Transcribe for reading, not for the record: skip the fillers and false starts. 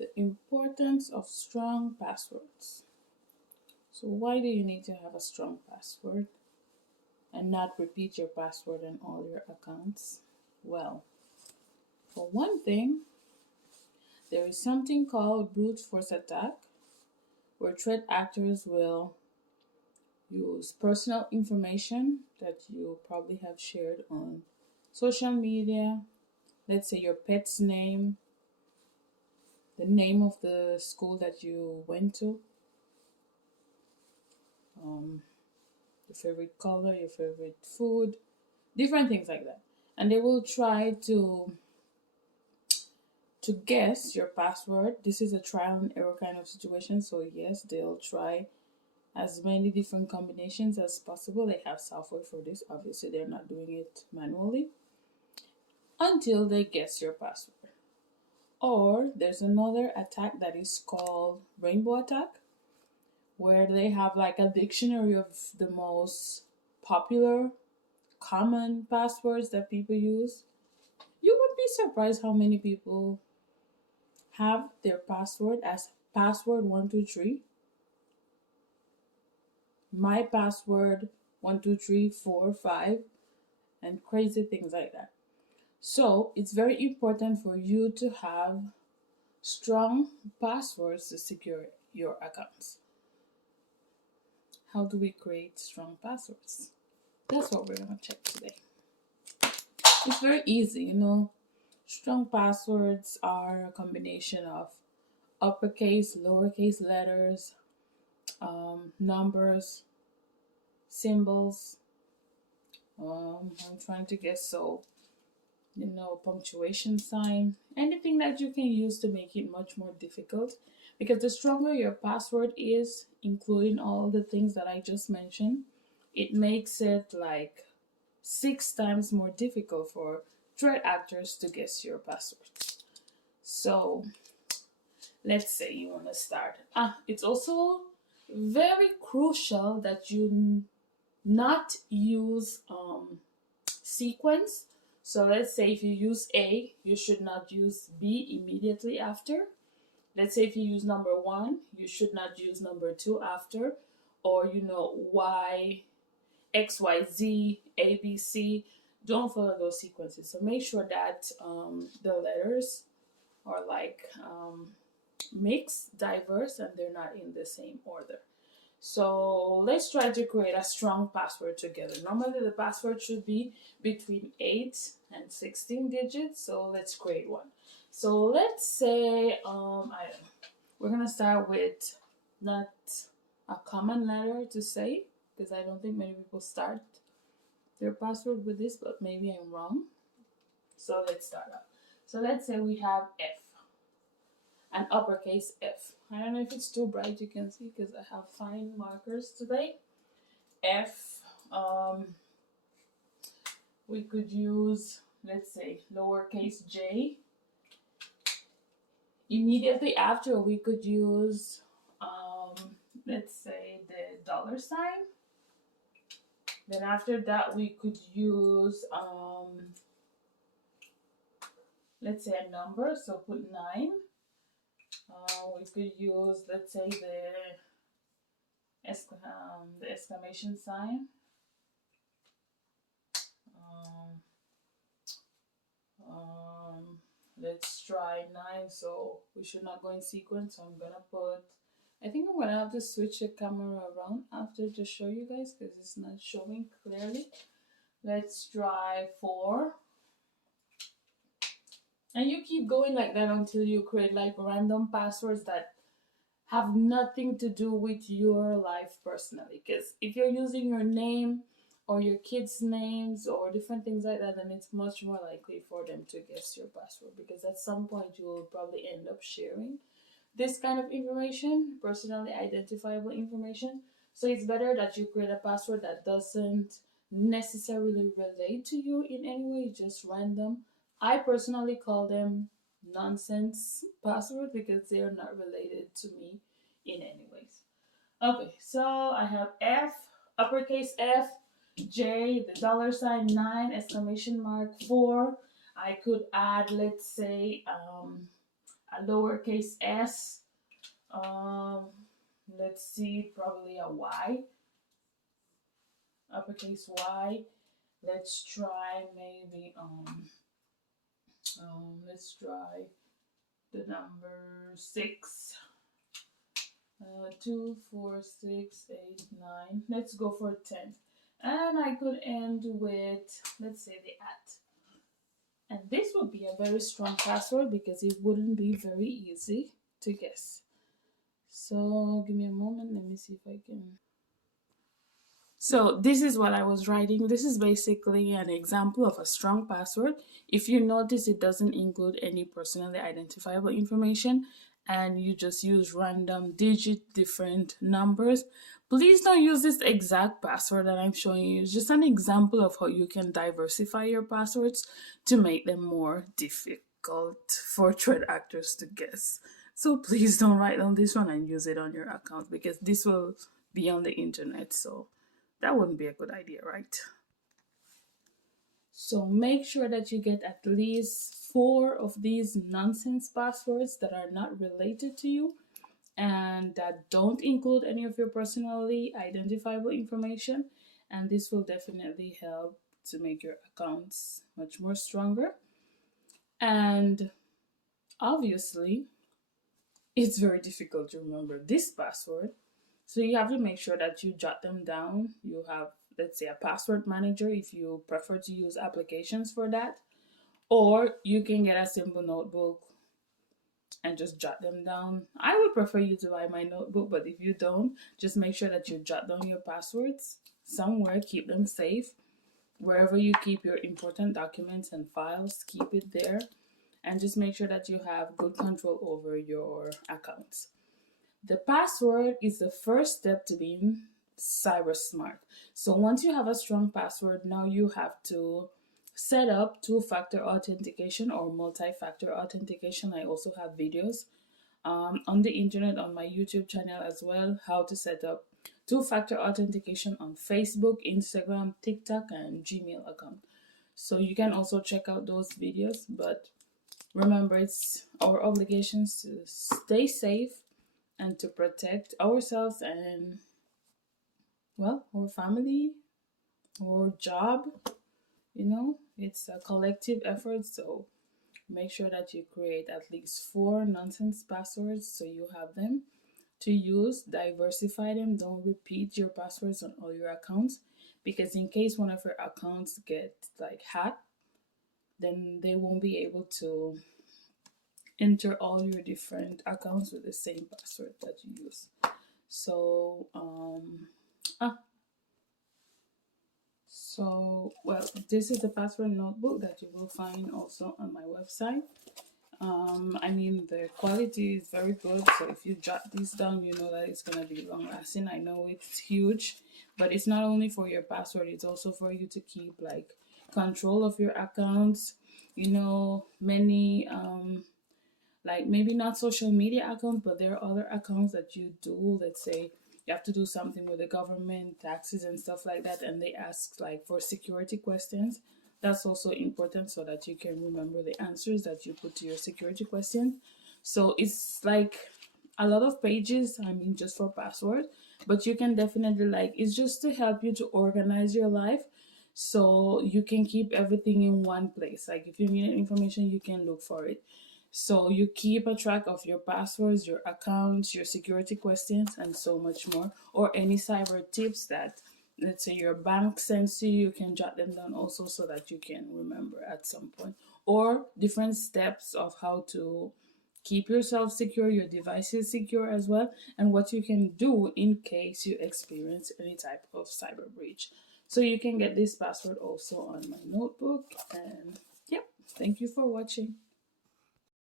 The importance of strong passwords. So why do you need to have a strong password and not repeat your password on all your accounts? Well, for one thing, there is something called brute force attack, where threat actors will use personal information that you probably have shared on social media. Let's say your pet's name, the name of the school that you went to, um, your favorite color, your favorite food, different things like that. And they will try to guess your password. This is a trial and error kind of situation. So yes, they'll try as many different combinations as possible. They have software for this. Obviously, they're not doing it manually until they guess your password. Or there's another attack that is called rainbow attack, where they have like a dictionary of the most popular common passwords that people use. You would be surprised how many people have their password as password 123, my password 12345, and crazy things like that. So it's very important for you to have strong passwords to secure your accounts. How do we create strong passwords? That's what we're going to check today. It's very easy, you know. Strong passwords are a combination of uppercase, lowercase letters, numbers, symbols. I'm trying to guess, so punctuation sign, anything that you can use to make it much more difficult. Because the stronger your password is, including all the things that I just mentioned, it makes it like 6 times more difficult for threat actors to guess your password. So let's say you want to start. It's also very crucial that you not use sequence. So let's say if you use A, you should not use B immediately after. Let's say if you use number 1, you should not use number 2 after. Or Y, X, Y, Z, A, B, C. Don't follow those sequences. So make sure that the letters are like mixed, diverse, and they're not in the same order. So let's try to create a strong password together. Normally the password should be between 8 and 16 digits. So let's create one. So let's say we're gonna start with not a common letter to say, because I don't think many people start their password with this, but maybe I'm wrong. So let's start out. So let's say we have F, an uppercase F. I don't know if it's too bright, you can see, because I have fine markers today. F. We could use, let's say, lowercase j. Immediately after, we could use, let's say, the dollar sign. Then after that, we could use, let's say, a number. So put 9. We could use, let's say, the exclamation sign. Let's try 9. So we should not go in sequence. So I'm gonna put. I think I'm gonna have to switch the camera around after to show you guys because it's not showing clearly. Let's try 4. And you keep going like that until you create like random passwords that have nothing to do with your life personally. Because if you're using your name or your kids' names or different things like that, then it's much more likely for them to guess your password. Because at some point you will probably end up sharing this kind of information, personally identifiable information. So it's better that you create a password that doesn't necessarily relate to you in any way, just random. I personally call them nonsense password because they are not related to me in any ways. Okay, so I have F, uppercase F, J, the dollar sign, 9, exclamation mark, 4. I could add, let's say, a a lowercase s. Let's see, probably a y, uppercase y. Let's try maybe let's try the number 6. 2, 4, 6, 8, 9. Let's go for 10. And I could end with, let's say, the at. And this would be a very strong password because it wouldn't be very easy to guess. So give me a moment. Let me see if I can. So this is what I was writing. This is basically an example of a strong password. If you notice, it doesn't include any personally identifiable information and you just use random digit, different numbers. Please don't use this exact password that I'm showing you. It's just an example of how you can diversify your passwords to make them more difficult for threat actors to guess. So please don't write down this one and use it on your account because this will be on the internet. So that wouldn't be a good idea, right? So make sure that you get at least 4 of these nonsense passwords that are not related to you and that don't include any of your personally identifiable information. And this will definitely help to make your accounts much more stronger. And obviously, it's very difficult to remember this password. So you have to make sure that you jot them down. You have, let's say, a password manager if you prefer to use applications for that. Or you can get a simple notebook and just jot them down. I would prefer you to buy my notebook, but if you don't, just make sure that you jot down your passwords somewhere, keep them safe. Wherever you keep your important documents and files, keep it there. And just make sure that you have good control over your accounts. The password is the first step to being cyber smart. So once you have a strong password, now you have to set up two-factor authentication or multi-factor authentication. I also have videos on the internet on my YouTube channel as well, how to set up two-factor authentication on Facebook, Instagram, TikTok, and Gmail account. So you can also check out those videos, but remember, it's our obligations to stay safe and to protect ourselves and, well, our family, our job. You know, it's a collective effort. So make sure that you create at least 4 nonsense passwords so you have them to use. Diversify them. Don't repeat your passwords on all your accounts because in case one of your accounts get like hacked, then they won't be able to enter all your different accounts with the same password that you use. So well, this is the password notebook that you will find also on my website. I mean, the quality is very good, so if you jot these down, you know that it's gonna be long lasting. I know it's huge, but it's not only for your password, it's also for you to keep like control of your accounts. You know, many like maybe not social media accounts, but there are other accounts that you do. Let's say you have to do something with the government, taxes and stuff like that, and they ask like for security questions. That's also important so that you can remember the answers that you put to your security question. So it's like a lot of pages, I mean, just for password, but you can definitely like, it's just to help you to organize your life so you can keep everything in one place. Like if you need information, you can look for it. So you keep a track of your passwords, your accounts, your security questions, and so much more. Or any cyber tips that, let's say, your bank sends to you, you can jot them down also so that you can remember at some point. Or different steps of how to keep yourself secure, your devices secure as well, and what you can do in case you experience any type of cyber breach. So you can get this password also on my notebook. And yep, thank you for watching.